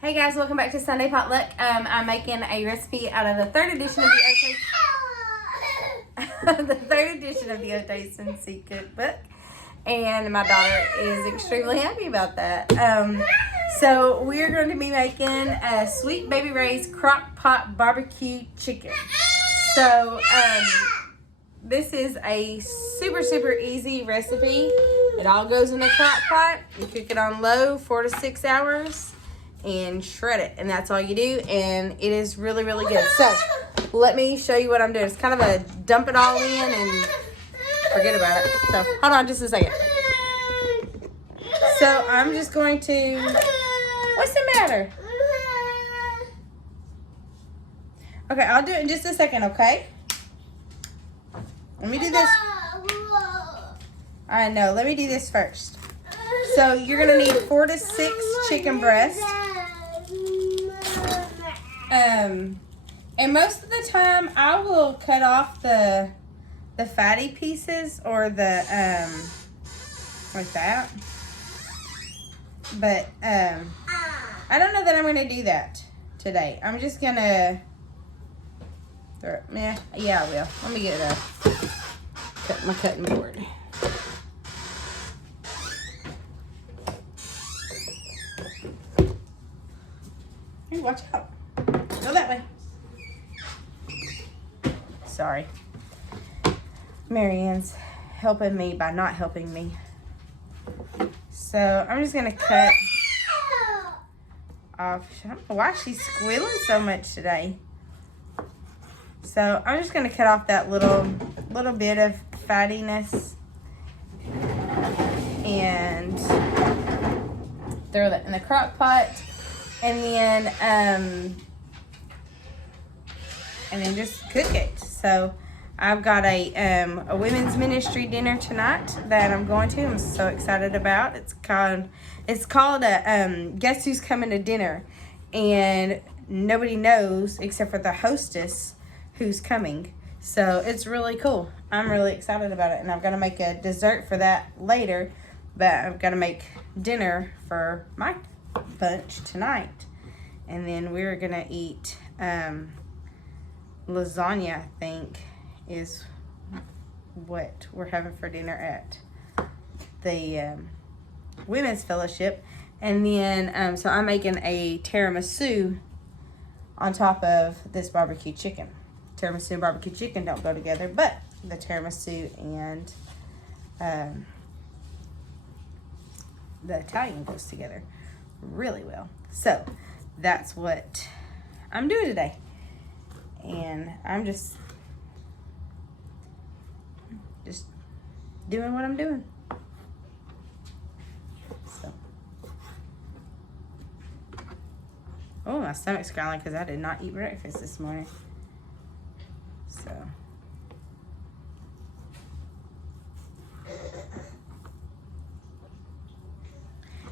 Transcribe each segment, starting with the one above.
Hey guys, welcome back to Sunday Potluck. I'm making a recipe out of the third edition of the third edition of the WHBC cookbook, and my daughter is extremely happy about that. So we're going to be making a Sweet Baby Ray's crock pot barbecue chicken. So this is a super easy recipe. It all goes in the crock pot. You cook it on low 4 to 6 hours and shred it, and that's all you do, and it is really good. So let me show you what I'm doing. It's kind of a dump it all in and forget about it. So hold on just a second. So I'm just going to, what's the matter? Okay, I'll do it in just a second, okay? Let me do this. I know, let me do this first. So you're gonna need 4 to 6 chicken breasts. And most of the time I will cut off the fatty pieces or the like that. But I don't know that I'm gonna do that today. I'm just gonna yeah, I will. Let me get my cutting board. Hey, watch out. Go that way. Sorry. Marianne's helping me by not helping me. So I'm just going to cut off. I don't know why she's squealing so much today. So I'm just going to cut off that little bit of fattiness and throw that in the crock pot. And then just cook it. So I've got a women's ministry dinner tonight that I'm going to. I'm so excited about. It's called Guess Who's Coming to Dinner, and nobody knows except for the hostess who's coming. So it's really cool. I'm really excited about it, and I'm gonna make a dessert for that later. But I've got to make dinner for my bunch tonight, and then we're gonna eat lasagna, I think is what we're having for dinner at the women's fellowship. And then so I'm making a tiramisu on top of this barbecue chicken. Tiramisu and barbecue chicken don't go together, but the tiramisu and the Italian goes together really well. So that's what I'm doing today, and I'm just doing what I'm doing. So, oh, my stomach's growling because I did not eat breakfast this morning. So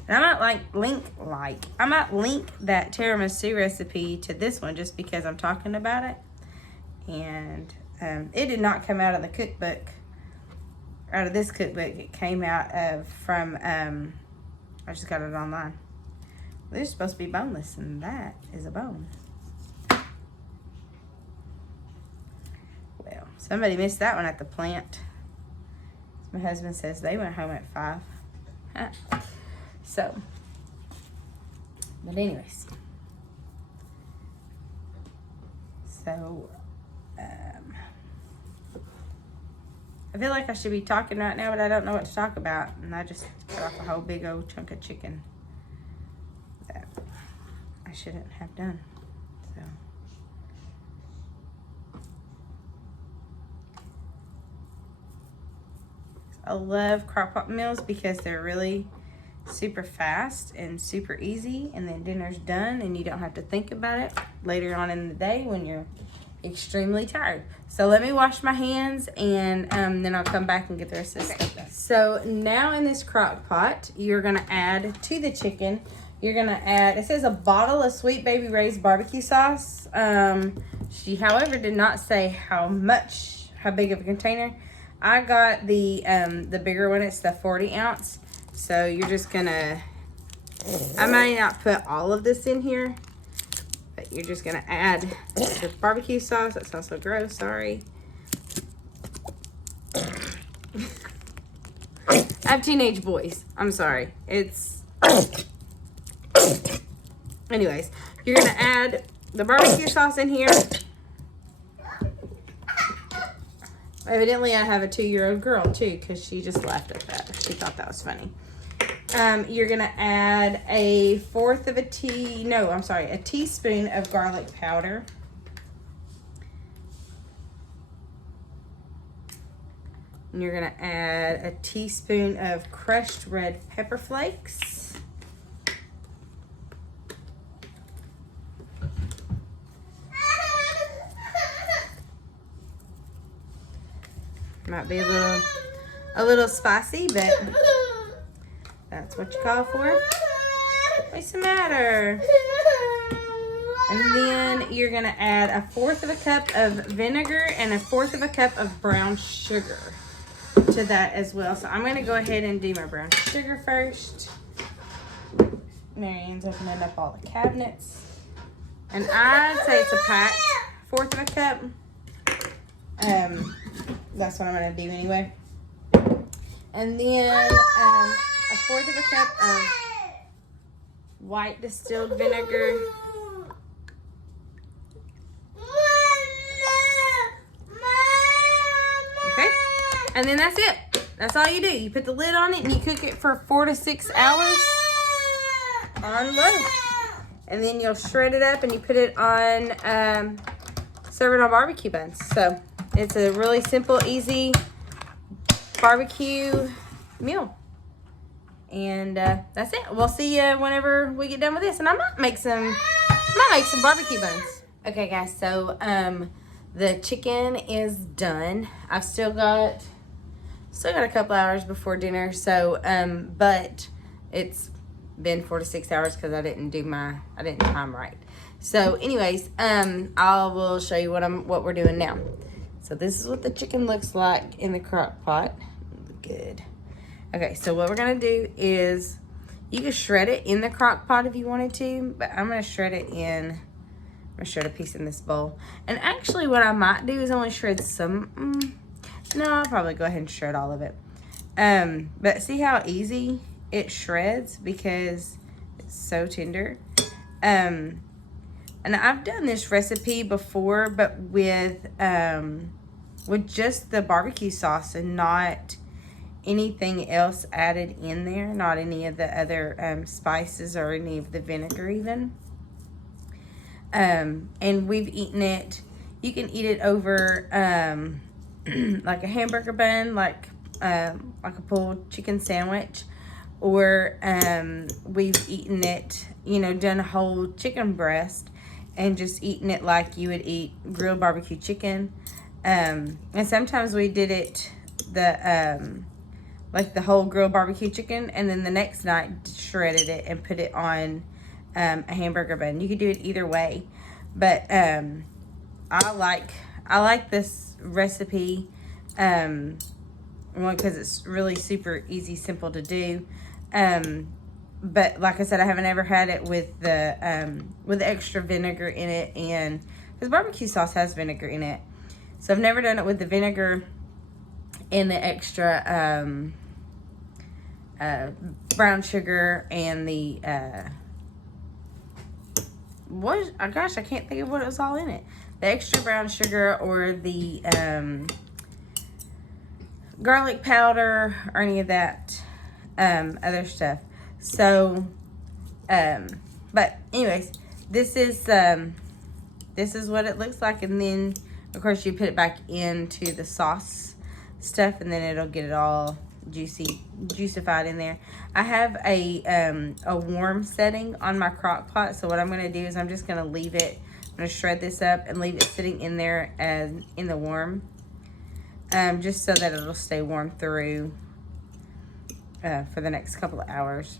and I might link that tiramisu recipe to this one just because I'm talking about it. And it did not come out of the cookbook, out of this cookbook. It came out from I just got it online. They're supposed to be boneless, and that is a bone. Well, somebody missed that one at the plant. My husband says they went home at 5. Huh. So, but anyways, so I feel like I should be talking right now, but I don't know what to talk about, and I just cut off a whole big old chunk of chicken that I shouldn't have done. So I love crock pot meals because they're really super fast and super easy, and then dinner's done and you don't have to think about it later on in the day when you're extremely tired. So let me wash my hands, and then I'll come back and get the rest of the stuff done. So now in this crock pot, you're gonna add to the chicken, you're gonna add, it says a bottle of Sweet Baby Ray's barbecue sauce. She however did not say how big of a container. I got the bigger one. It's the 40 ounce. So you're just gonna I may not put all of this in here, but you're just gonna add the barbecue sauce. That sounds so gross, sorry. I have teenage boys. I'm sorry. Anyways, you're gonna add the barbecue sauce in here. Evidently, I have a 2-year-old girl too, because she just laughed at that. She thought that was funny. You're gonna add a teaspoon of garlic powder. And you're gonna add a teaspoon of crushed red pepper flakes. Might be a little spicy, but that's what you call for. What's the matter? And then you're gonna add 1/4 cup of vinegar and 1/4 cup of brown sugar to that as well. So I'm gonna go ahead and do my brown sugar first. Marianne's opening up all the cabinets. And I'd say it's a packed 1/4 cup. That's what I'm gonna do anyway. And then 1/4 cup of white distilled vinegar. Okay, and then that's it. That's all you do. You put the lid on it and you cook it for 4 to 6 hours on low. And then you'll shred it up and you put it on, serve it on barbecue buns. So it's a really simple, easy barbecue meal. And that's it. We'll see you whenever we get done with this. And I might make some barbecue buns. Okay, guys. So the chicken is done. I've still got a couple hours before dinner. So but it's been 4 to 6 hours because I didn't time right. So anyways, I will show you what we're doing now. So this is what the chicken looks like in the crock pot. Good. Okay, so what we're gonna do is, you can shred it in the crock pot if you wanted to, but I'm gonna shred a piece in this bowl. And actually what I might do is only shred some, no, I'll probably go ahead and shred all of it. But see how easy it shreds because it's so tender. And I've done this recipe before, but with just the barbecue sauce and not anything else added in there, not any of the other spices or any of the vinegar even. And we've eaten it, you can eat it over like a hamburger bun, like a pulled chicken sandwich, or we've eaten it, done a whole chicken breast and just eaten it like you would eat grilled barbecue chicken. And sometimes we did it like the whole grilled barbecue chicken, and then the next night shredded it and put it on a hamburger bun. You could do it either way, but I like this recipe one, because it's really super easy, simple to do. But like I said, I haven't ever had it with the extra vinegar in it, and because barbecue sauce has vinegar in it, so I've never done it with the vinegar and the extra brown sugar and the gosh, I can't think of what it was all in it. The extra brown sugar or the garlic powder or any of that other stuff. So but anyways, this is what it looks like, and then of course you put it back into the sauce stuff, and then it'll get it all juicified in there. I have a warm setting on my crock pot, so what I'm going to do is I'm just going to leave it, I'm going to shred this up and leave it sitting in there as in the warm, just so that it'll stay warm through for the next couple of hours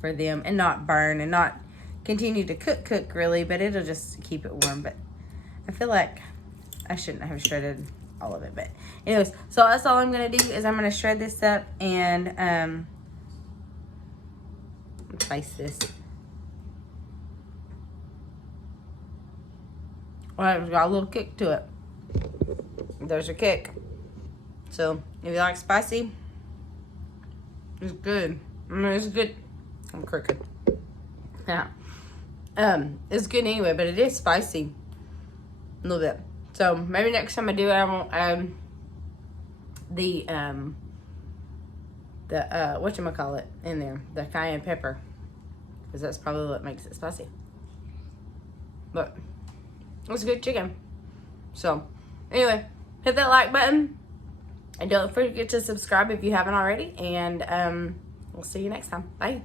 for them, and not burn and not continue to cook really, but it'll just keep it warm. But I feel like I shouldn't have shredded all of it, but anyways, so that's all I'm gonna do is I'm gonna shred this up and spice this. Well, it's got a little kick to it. There's a kick. So, if you like spicy, it's good. I mean, it's good. I'm crooked. Yeah. It's good anyway, but it is spicy. A little bit. So, maybe next time I do it, I won't add the whatchamacallit in there. The cayenne pepper. Because that's probably what makes it spicy. But, it's good chicken. So, anyway, hit that like button. And don't forget to subscribe if you haven't already. And we'll see you next time. Bye.